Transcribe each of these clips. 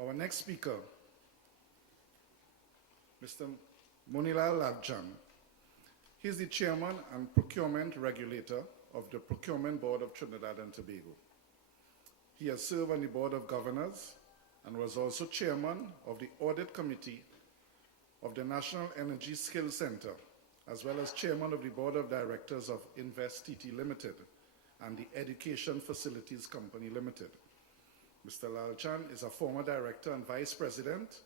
Our next speaker, Mr. Moonilal Lalchan. He is the Chairman and Procurement Regulator of the Procurement Board of Trinidad and Tobago. He has served on the Board of Governors and was also Chairman of the Audit Committee of the National Energy Skills Center, as well as Chairman of the Board of Directors of Invest TT Limited and the Education Facilities Company Limited. Mr. Lalchan is a former Director and Vice President,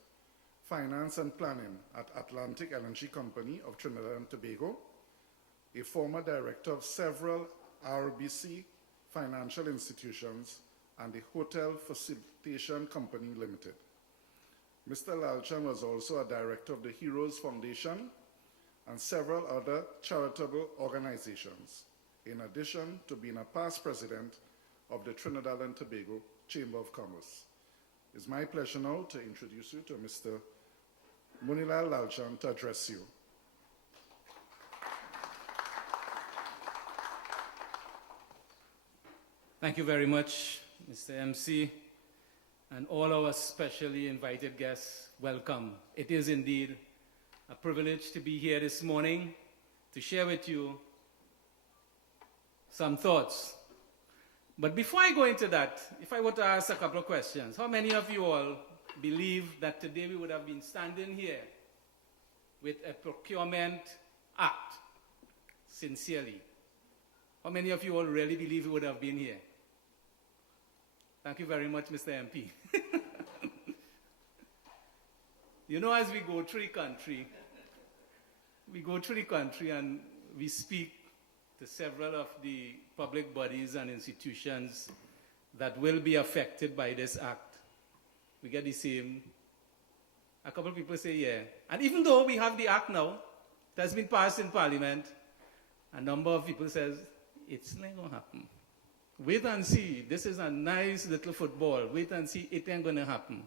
Finance and Planning at Atlantic Energy Company of Trinidad and Tobago, a former Director of several RBC financial institutions and the Hotel Facilitation Company Limited. Mr. Lalchan was also a Director of the Heroes Foundation and several other charitable organizations, in addition to being a past President of the Trinidad and Tobago Chamber of Commerce. It's my pleasure now to introduce you to Mr. Moonilal Lalchan to address you. Thank you very much, Mr. MC, and all our specially invited guests, welcome. It is indeed a privilege to be here this morning to share with you some thoughts. But before I go into that, if I were to ask a couple of questions, how many of you all believe that today we would have been standing here with a Procurement Act, sincerely? How many of you all really believe we would have been here? Thank you very much, Mr. MP. You know, as we go through the country and we speak to several of the public bodies and institutions that will be affected by this act, we get the same. A couple of people say, yeah. And even though we have the act now, it has been passed in Parliament, a number of people says, it's not going to happen. Wait and see. This is a nice little football. Wait and see. It ain't going to happen.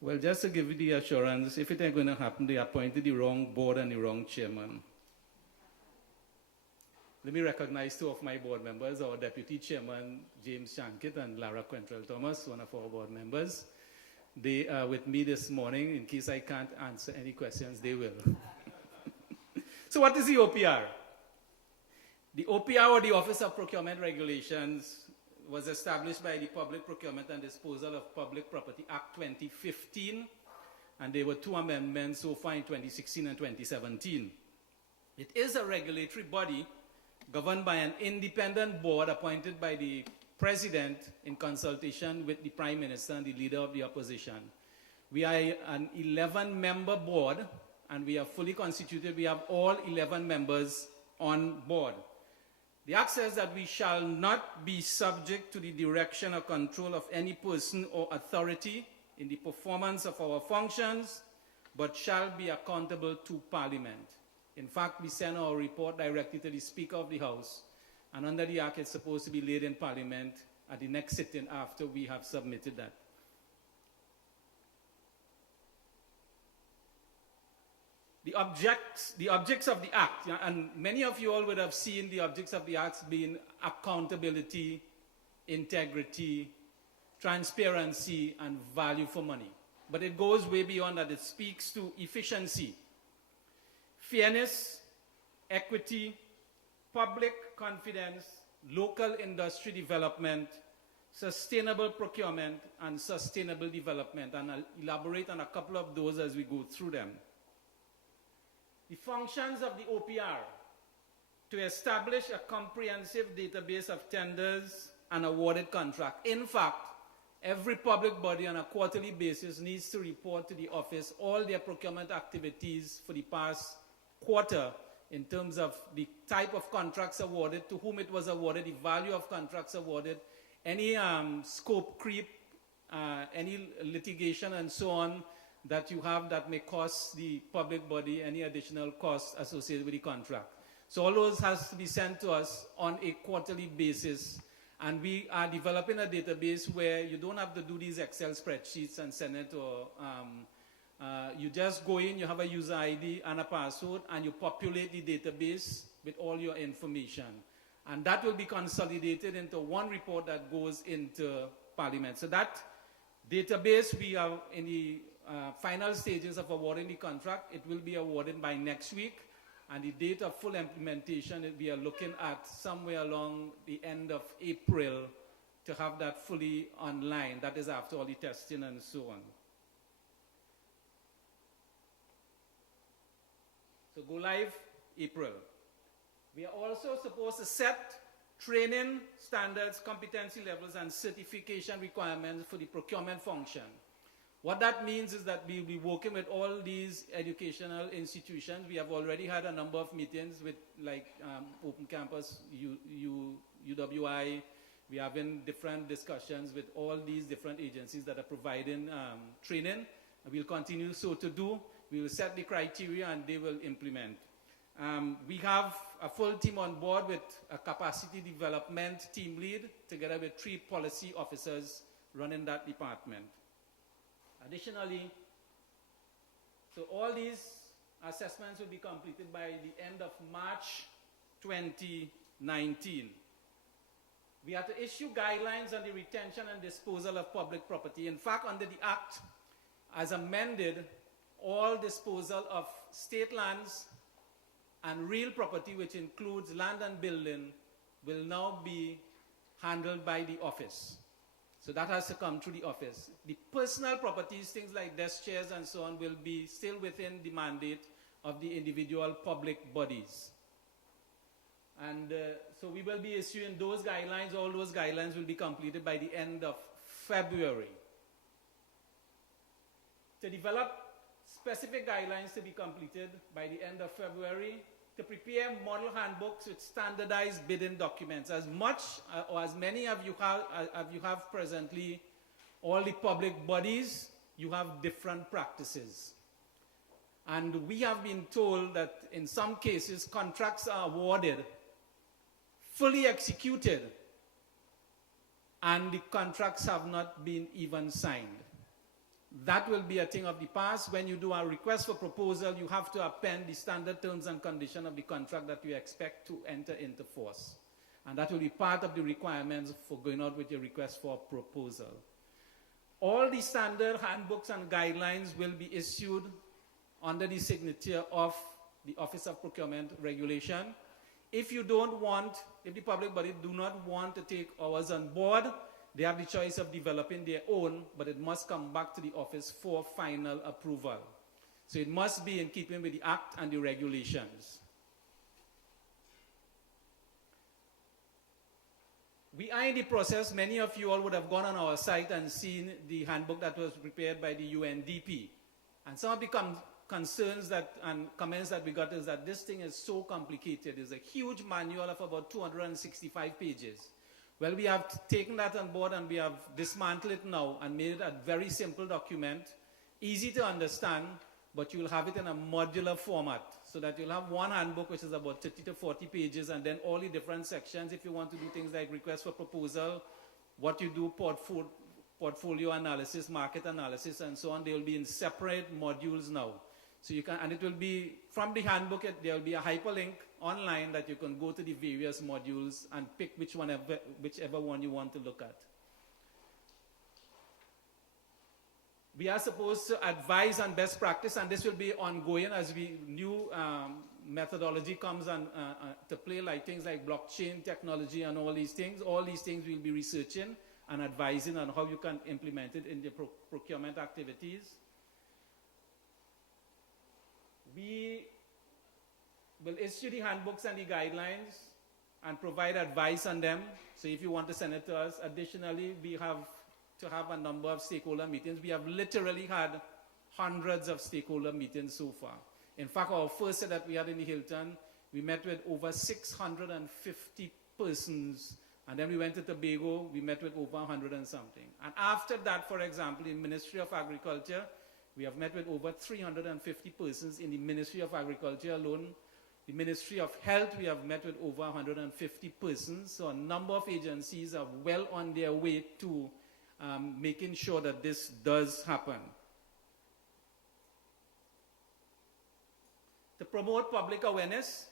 Well, just to give you the assurance, if it ain't going to happen, they appointed the wrong board and the wrong chairman. Let me recognize two of my board members, our Deputy Chairman, James Shankit, and Lara Quentrell Thomas, one of our board members. They are with me this morning. In case I can't answer any questions, they will. So what is the OPR? The OPR, or the Office of Procurement Regulations, was established by the Public Procurement and Disposal of Public Property Act 2015, and there were two amendments so far in 2016 and 2017. It is a regulatory body governed by an independent board appointed by the President in consultation with the Prime Minister and the Leader of the Opposition. We are an 11-member board, and we are fully constituted. We have all 11 members on board. The Act says that we shall not be subject to the direction or control of any person or authority in the performance of our functions, but shall be accountable to Parliament. In fact, we send our report directly to the Speaker of the House, and under the Act, it's supposed to be laid in Parliament at the next sitting after we have submitted that. The objects of the Act, and many of you all would have seen the objects of the Act being accountability, integrity, transparency, and value for money. But it goes way beyond that. It speaks to efficiency, fairness, equity, public confidence, local industry development, sustainable procurement, and sustainable development. And I'll elaborate on a couple of those as we go through them. The functions of the OPR: to establish a comprehensive database of tenders and awarded contracts. In fact, every public body on a quarterly basis needs to report to the office all their procurement activities for the past quarter in terms of the type of contracts awarded, to whom it was awarded, the value of contracts awarded, any scope creep, any litigation and so on that you have that may cost the public body any additional costs associated with the contract. So all those has to be sent to us on a quarterly basis, and we are developing a database where you don't have to do these Excel spreadsheets and send it, or you just go in, you have a user ID and a password, and you populate the database with all your information. And that will be consolidated into one report that goes into Parliament. So that Database, we are in the final stages of awarding the contract. It will be awarded by next week. And the date of full implementation, we are looking at somewhere along the end of April to have that fully online. That is after all the testing and so on. So go live April. We are also supposed to set training standards, competency levels, and certification requirements for the procurement function. What that means is that we'll be working with all these educational institutions. We have already had a number of meetings with Open Campus, UWI. We are having different discussions with all these different agencies that are providing training. And we'll continue so to do. We will set the criteria and they will implement. We have a full team on board with a capacity development team lead together with 3 policy officers running that department. Additionally, so all these assessments will be completed by the end of March 2019. We have to issue guidelines on the retention and disposal of public property. In fact, under the Act, as amended, all disposal of state lands and real property, which includes land and building, will now be handled by the office. So that has to come through the office. The personal properties, things like desk chairs and so on, will be still within the mandate of the individual public bodies. And so we will be issuing those guidelines. All those guidelines will be completed by the end of February. To develop specific guidelines to be completed by the end of February, to prepare model handbooks with standardized bidding documents. As much or as many of you have presently, all the public bodies, you have different practices. And we have been told that in some cases, contracts are awarded, fully executed, and the contracts have not been even signed. That will be a thing of the past. When you do a request for proposal, you have to append the standard terms and conditions of the contract that you expect to enter into force. And that will be part of the requirements for going out with your request for proposal. All the standard handbooks and guidelines will be issued under the signature of the Office of Procurement Regulation. If the public body do not want to take ours on board, they have the choice of developing their own, but it must come back to the office for final approval. So it must be in keeping with the Act and the regulations. We are in the process. Many of you all would have gone on our site and seen the handbook that was prepared by the UNDP. And some of the concerns and comments that we got is that this thing is so complicated. It's a huge manual of about 265 pages. Well, we have taken that on board and we have dismantled it now and made it a very simple document, easy to understand, but you'll have it in a modular format so that you'll have one handbook which is about 30 to 40 pages and then all the different sections. If you want to do things like request for proposal, what you do, portfolio analysis, market analysis, and so on, they will be in separate modules now. So you can, and it will be, from the handbook, there will be a hyperlink online that you can go to the various modules and pick whichever one you want to look at. We are supposed to advise on best practice, and this will be ongoing as new methodology comes to play, like things like blockchain technology and all these things. All these things we'll be researching and advising on how you can implement it in the procurement activities. We will issue the handbooks and the guidelines and provide advice on them. So if you want to send it to us, additionally, we have to have a number of stakeholder meetings. We have literally had hundreds of stakeholder meetings so far. In fact, our first set that we had in the Hilton, we met with over 650 persons. And then we went to Tobago, we met with over 100 and something. And after that, for example, in Ministry of Agriculture, we have met with over 350 persons in the Ministry of Agriculture alone. The Ministry of Health, we have met with over 150 persons. So a number of agencies are well on their way to making sure that this does happen. To promote public awareness,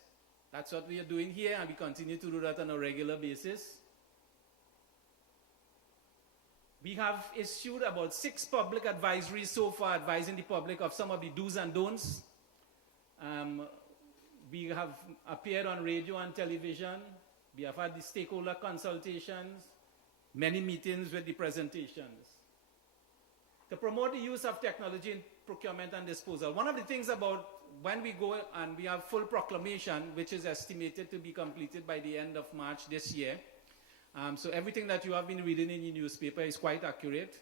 that's what we are doing here, and we continue to do that on a regular basis. We have issued about 6 public advisories so far, advising the public of some of the do's and don'ts. We have appeared on radio and television. We have had the stakeholder consultations, many meetings with the presentations. To promote the use of technology in procurement and disposal. One of the things about when we go and we have full proclamation, which is estimated to be completed by the end of March this year. So everything that you have been reading in your newspaper is quite accurate.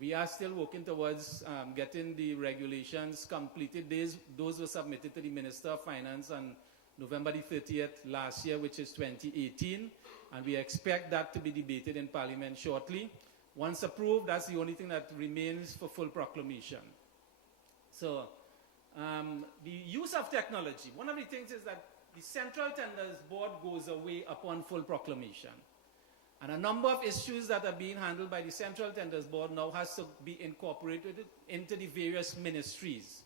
We are still working towards getting the regulations completed. Those were submitted to the Minister of Finance on November the 30th last year, which is 2018. And we expect that to be debated in Parliament shortly. Once approved, that's the only thing that remains for full proclamation. So the use of technology. One of the things is that the Central Tenders Board goes away upon full proclamation. And a number of issues that are being handled by the Central Tenders Board now has to be incorporated into the various ministries.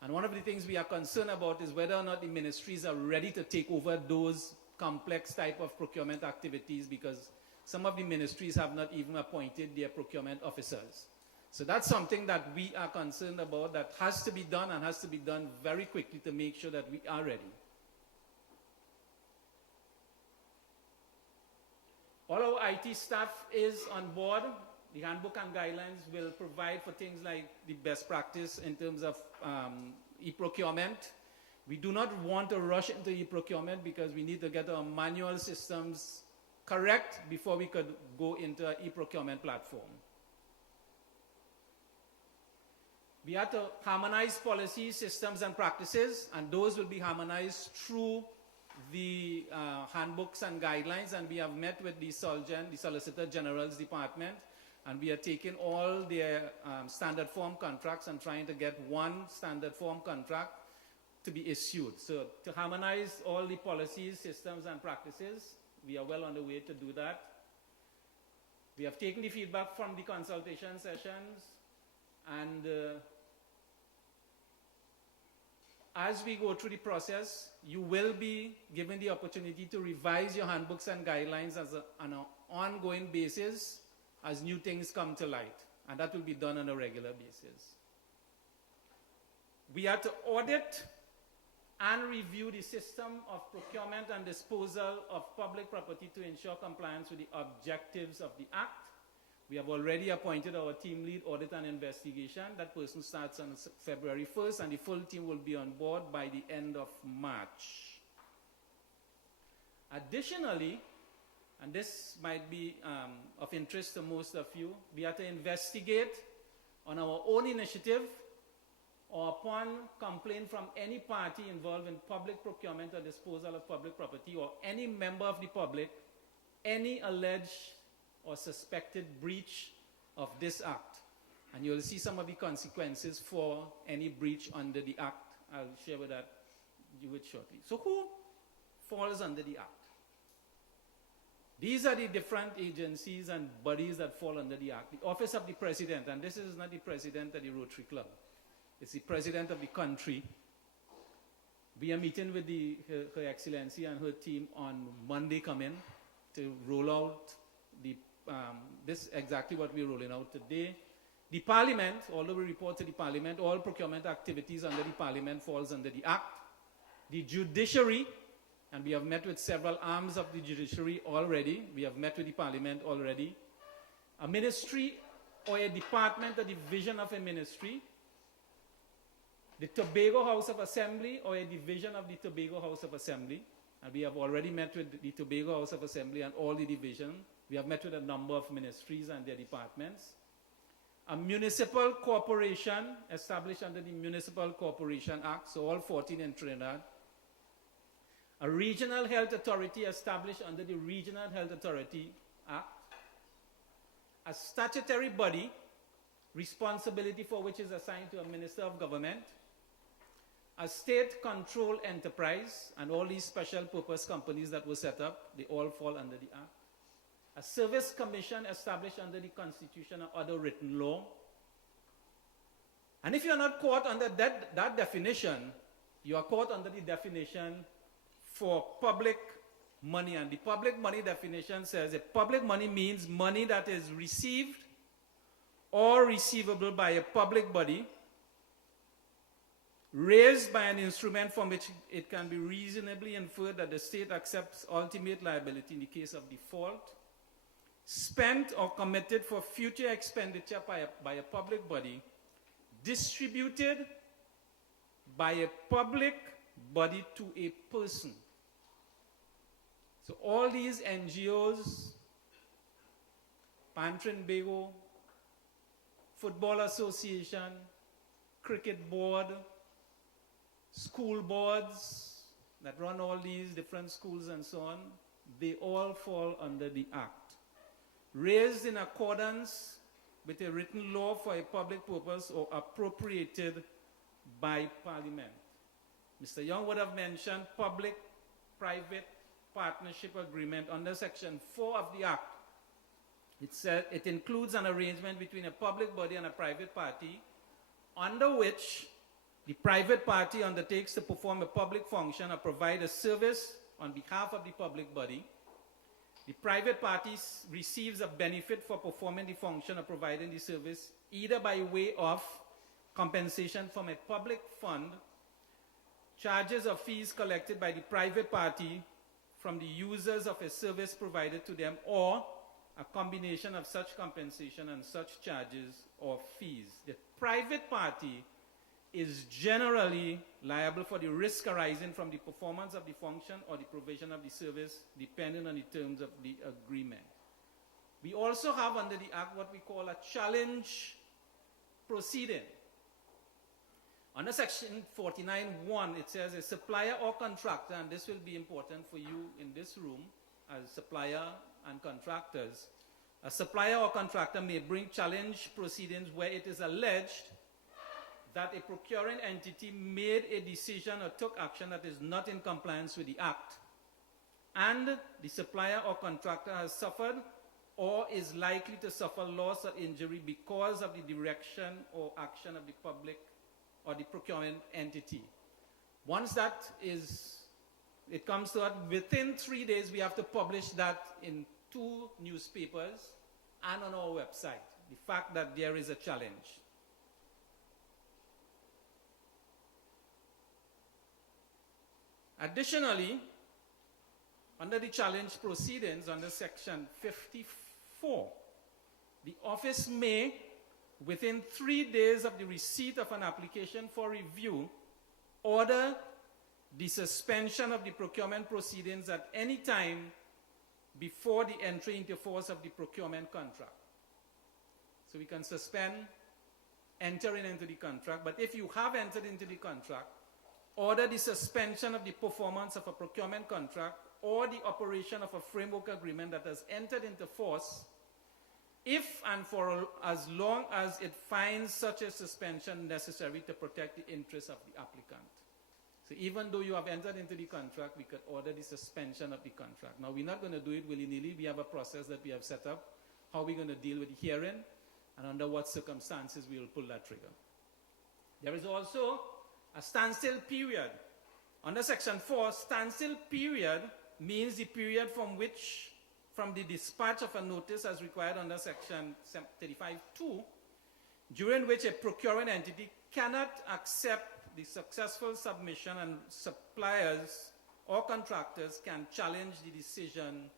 And one of the things we are concerned about is whether or not the ministries are ready to take over those complex type of procurement activities, because some of the ministries have not even appointed their procurement officers. So that's something that we are concerned about that has to be done and has to be done very quickly to make sure that we are ready. All our IT staff is on board. The handbook and guidelines will provide for things like the best practice in terms of e-procurement. We do not want to rush into e-procurement because we need to get our manual systems correct before we could go into an e-procurement platform. We have to harmonize policies, systems, and practices, and those will be harmonized through the handbooks and guidelines. And we have met with the Lalchan, the Solicitor General's Department, and we are taking all their standard form contracts and trying to get one standard form contract to be issued. So to harmonize all the policies, systems, and practices, we are well on the way to do that. We have taken the feedback from the consultation sessions, and as we go through the process, you will be given the opportunity to revise your handbooks and guidelines on an ongoing basis as new things come to light, and that will be done on a regular basis. We are to audit and review the system of procurement and disposal of public property to ensure compliance with the objectives of the Act. We have already appointed our team lead, audit and investigation. That person starts on February 1st, and the full team will be on board by the end of March. Additionally, and this might be of interest to most of you, we have to investigate on our own initiative or upon complaint from any party involved in public procurement or disposal of public property, or any member of the public, any alleged or suspected breach of this Act. And you'll see some of the consequences for any breach under the Act. I'll share with you shortly. So who falls under the Act? These are the different agencies and bodies that fall under the Act. The Office of the President, and this is not the President of the Rotary Club. It's the President of the country. We are meeting with Her Excellency and her team on Monday coming to roll out this exactly what we're rolling out today. The Parliament, although we report to the Parliament, all procurement activities under the Parliament falls under the Act. The Judiciary, and we have met with several arms of the Judiciary already. We have met with the Parliament already. A ministry or a department or division of a ministry. The Tobago House of Assembly or a division of the Tobago House of Assembly. And we have already met with the Tobago House of Assembly and all the divisions. We have met with a number of ministries and their departments. A municipal corporation established under the Municipal Corporation Act, so all 14 in Trinidad. A regional health authority established under the Regional Health Authority Act. A statutory body, responsibility for which is assigned to a Minister of Government. A state-controlled enterprise, and all these special purpose companies that were set up, they all fall under the Act. A service commission established under the Constitution or other written law. And if you're not caught under that definition, you are caught under the definition for public money. And the public money definition says that public money means money that is received or receivable by a public body, raised by an instrument from which it can be reasonably inferred that the state accepts ultimate liability in the case of default, spent or committed for future expenditure by a public body, distributed by a public body to a person. So all these NGOs, Pantrinbago, Football Association, Cricket Board, school boards that run all these different schools and so on, they all fall under the Act. Raised in accordance with a written law for a public purpose or appropriated by Parliament. Mr. Young would have mentioned public-private partnership agreement under Section 4 of the Act. It said it includes an arrangement between a public body and a private party under which the private party undertakes to perform a public function or provide a service on behalf of the public body. The private party receives a benefit for performing the function or providing the service either by way of compensation from a public fund, charges or fees collected by the private party from the users of a service provided to them, or a combination of such compensation and such charges or fees. The private party is generally liable for the risk arising from the performance of the function or the provision of the service, depending on the terms of the agreement. We also have under the Act what we call a challenge proceeding. Under Section 49(1), it says a supplier or contractor, and this will be important for you in this room as supplier and contractors, a supplier or contractor may bring challenge proceedings where it is alleged that a procuring entity made a decision or took action that is not in compliance with the Act, and the supplier or contractor has suffered or is likely to suffer loss or injury because of the direction or action of the public or the procurement entity. Once that is, it comes to that, within 3 days we have to publish that in 2 newspapers and on our website, the fact that there is a challenge. Additionally, under the challenge proceedings under Section 54, the office may, within 3 days of the receipt of an application for review, order the suspension of the procurement proceedings at any time before the entry into force of the procurement contract. So we can suspend entering into the contract, but if you have entered into the contract, order the suspension of the performance of a procurement contract or the operation of a framework agreement that has entered into force if and for as long as it finds such a suspension necessary to protect the interests of the applicant. So even though you have entered into the contract, we could order the suspension of the contract. Now, we're not going to do it willy-nilly. We have a process that we have set up, how we're going to deal with the hearing, and under what circumstances we will pull that trigger. There is also a standstill period. Under Section 4, standstill period means the period from the dispatch of a notice as required under Section 35(2), during which a procuring entity cannot accept the successful submission, and suppliers or contractors can challenge the decision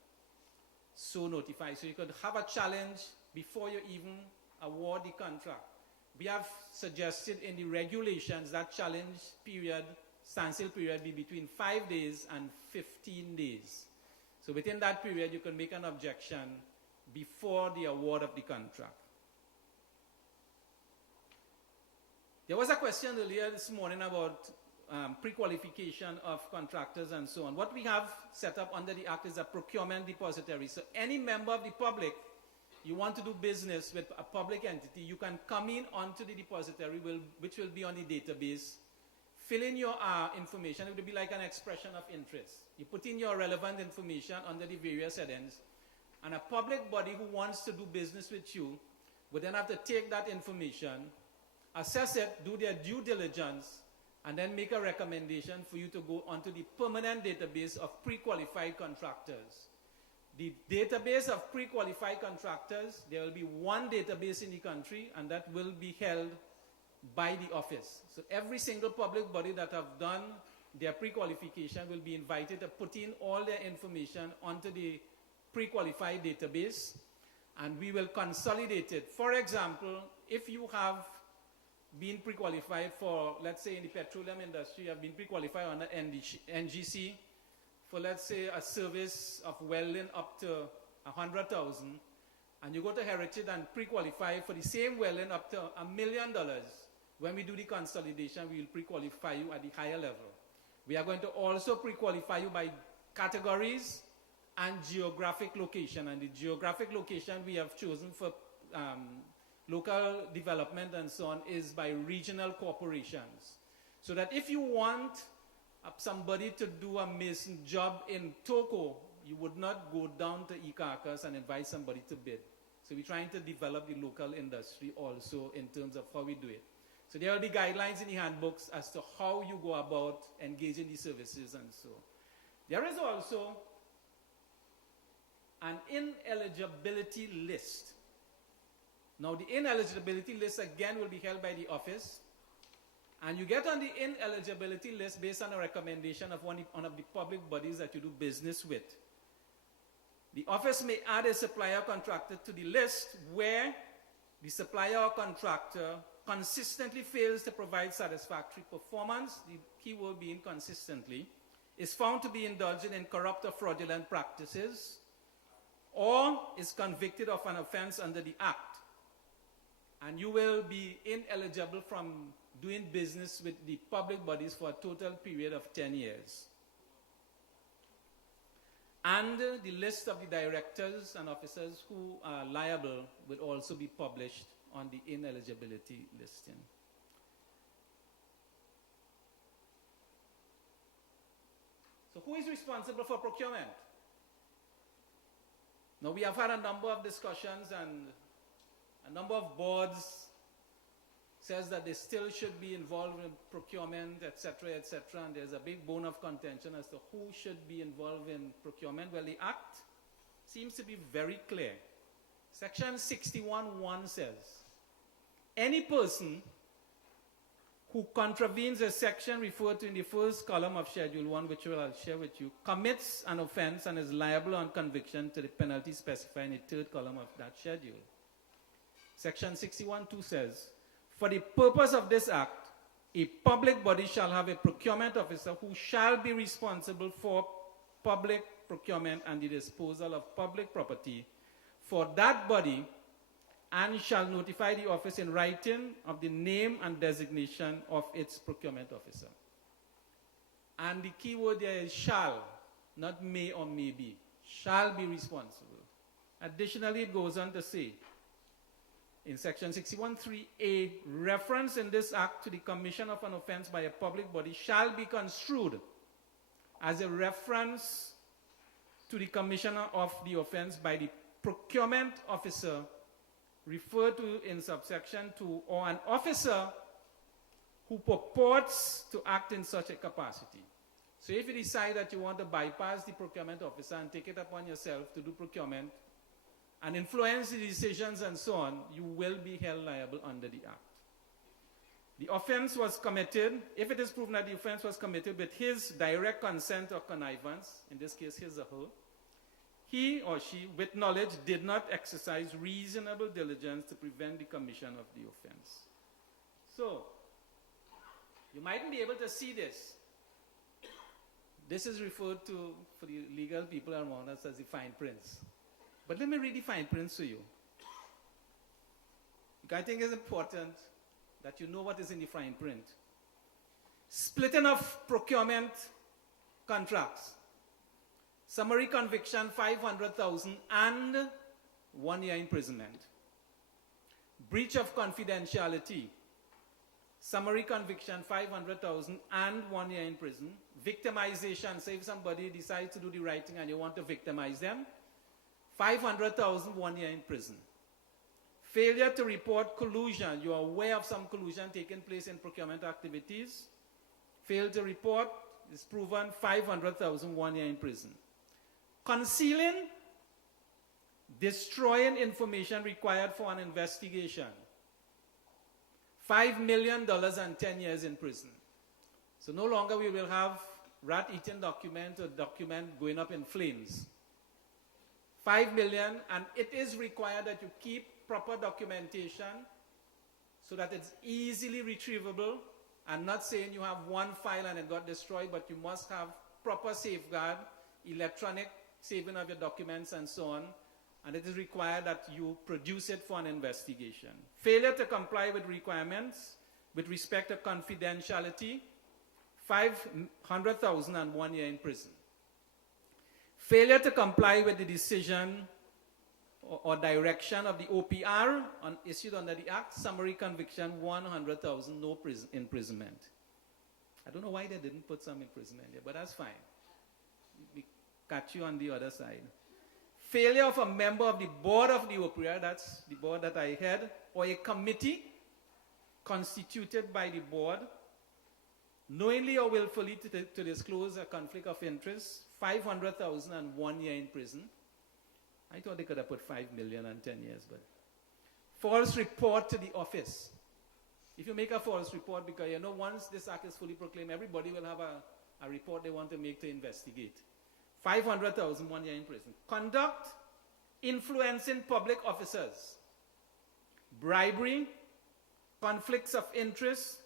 so notified. So you could have a challenge before you even award the contract. We have suggested in the regulations that challenge period, standstill period, be between 5 days and 15 days. So within that period, you can make an objection before the award of the contract. There was a question earlier this morning about pre-qualification of contractors and so on. What we have set up under the Act is a procurement depository. So any member of the public, you want to do business with a public entity, you can come in onto the depository, which will be on the database, fill in your information. It will be like an expression of interest. You put in your relevant information under the various headings, and a public body who wants to do business with you would then have to take that information, assess it, do their due diligence, and then make a recommendation for you to go onto the permanent database of pre-qualified contractors. The database of pre-qualified contractors, there will be one database in the country, and that will be held by the office. So every single public body that have done their pre-qualification will be invited to put in all their information onto the pre-qualified database, and we will consolidate it. For example, if you have been pre-qualified for, let's say in the petroleum industry, you have been pre-qualified under NGC for, let's say, a service of welding up to 100,000, and you go to Heritage and pre-qualify for the same welding up to $1 million. When we do the consolidation, we will pre-qualify you at the higher level. We are going to also pre-qualify you by categories and geographic location. And the geographic location we have chosen for local development and so on is by regional corporations. So that if you want somebody to do a mason job in Toko, you would not go down to Ikakas and invite somebody to bid. So we're trying to develop the local industry also in terms of how we do it. So there will be guidelines in the handbooks as to how you go about engaging the services and so. There is also an ineligibility list. Now the ineligibility list again will be held by the office, and you get on the ineligibility list based on a recommendation of one of the public bodies that you do business with. The office may add a supplier contractor to the list where the supplier or contractor consistently fails to provide satisfactory performance, the key word being consistently, is found to be indulging in corrupt or fraudulent practices, or is convicted of an offense under the Act. And you will be ineligible from doing business with the public bodies for a total period of 10 years. And the list of the directors and officers who are liable will also be published on the ineligibility listing. So who is responsible for procurement? Now we have had a number of discussions, and a number of boards says that they still should be involved in procurement, etc., etc., and there's a big bone of contention as to who should be involved in procurement. Well, the Act seems to be very clear. Section 61(1) says, any person who contravenes a section referred to in the first column of Schedule 1, which I'll share with you, commits an offense and is liable on conviction to the penalty specified in the third column of that schedule. Section 61(2) says, for the purpose of this Act, a public body shall have a procurement officer who shall be responsible for public procurement and the disposal of public property for that body, and shall notify the office in writing of the name and designation of its procurement officer. And the key word there is shall, not may or may be. Shall be responsible. Additionally, it goes on to say, in section 61(3)(a), reference in this Act to the commission of an offense by a public body shall be construed as a reference to the commissioner of the offense by the procurement officer referred to in subsection 2, or an officer who purports to act in such a capacity. So if you decide that you want to bypass the procurement officer and take it upon yourself to do procurement and influence the decisions and so on, you will be held liable under the Act. The offense was committed, if it is proven that the offense was committed with his direct consent or connivance, in this case his or her, he or she, with knowledge, did not exercise reasonable diligence to prevent the commission of the offense. So, you mightn't be able to see this. This is referred to, for the legal people around us, as the fine prints. But let me read the fine prints to you. Because I think it's important that you know what is in the fine print. Splitting of procurement contracts. Summary conviction, 500,000 and 1 year imprisonment. Breach of confidentiality. Summary conviction, 500,000 and 1 year in prison. Victimization, say if somebody decides to do the right thing and you want to victimize them, 500,000, 1 year in prison. Failure to report collusion. You are aware of some collusion taking place in procurement activities. Failed to report is proven, 500,000, 1 year in prison. Concealing destroying information required for an investigation. $5 million and 10 years in prison. So no longer we will have rat-eating document or document going up in flames. 5 million, and it is required that you keep proper documentation so that it's easily retrievable. I'm not saying you have one file and it got destroyed, but you must have proper safeguard, electronic saving of your documents and so on, and it is required that you produce it for an investigation. Failure to comply with requirements with respect to confidentiality, 500,000 and 1 year in prison. Failure to comply with the decision or direction of the OPR issued under the Act, summary conviction, 100,000, no imprisonment. I don't know why they didn't put some imprisonment there, but that's fine. We catch you on the other side. Failure of a member of the board of the OPR, that's the board that I head, or a committee constituted by the board, knowingly or willfully to disclose a conflict of interest, 500,000 and 1 year in prison. I thought they could have put 5 million and 10 years, but false report to the office. If you make a false report, because you know once this act is fully proclaimed, everybody will have a report they want to make to investigate. 500,000, 1 year in prison. Conduct influencing public officers, bribery, conflicts of interest,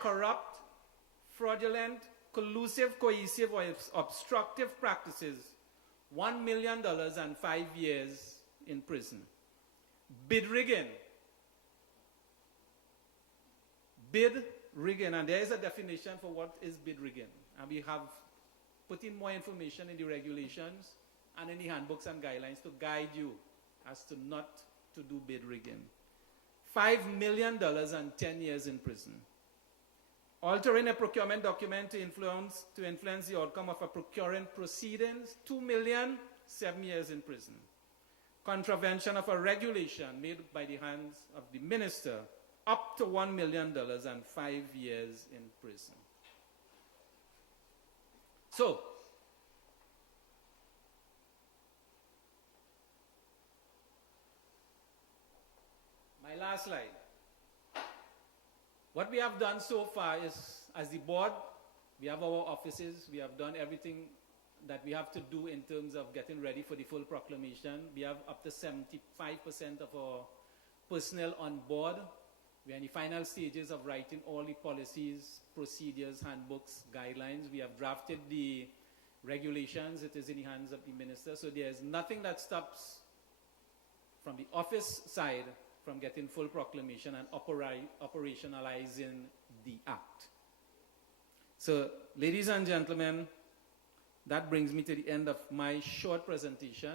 corrupt, fraudulent, collusive, coercive, or obstructive practices, $1 million and 5 years in prison. Bid rigging. Bid rigging, and there is a definition for what is bid rigging. And we have put in more information in the regulations and in the handbooks and guidelines to guide you as to not to do bid rigging. $5 million and 10 years in prison. Altering a procurement document to influence the outcome of a procuring proceedings, 2 million, 7 years in prison. Contravention of a regulation made by the hands of the minister, up to $1 million and 5 years in prison. So, my last slide. What we have done so far is, as the board, we have our offices, we have done everything that we have to do in terms of getting ready for the full proclamation. We have up to 75% of our personnel on board. We are in the final stages of writing all the policies, procedures, handbooks, guidelines. We have drafted the regulations. It is in the hands of the minister. So there is nothing that stops from the office side from getting full proclamation and operationalizing the act. So, ladies and gentlemen, that brings me to the end of my short presentation.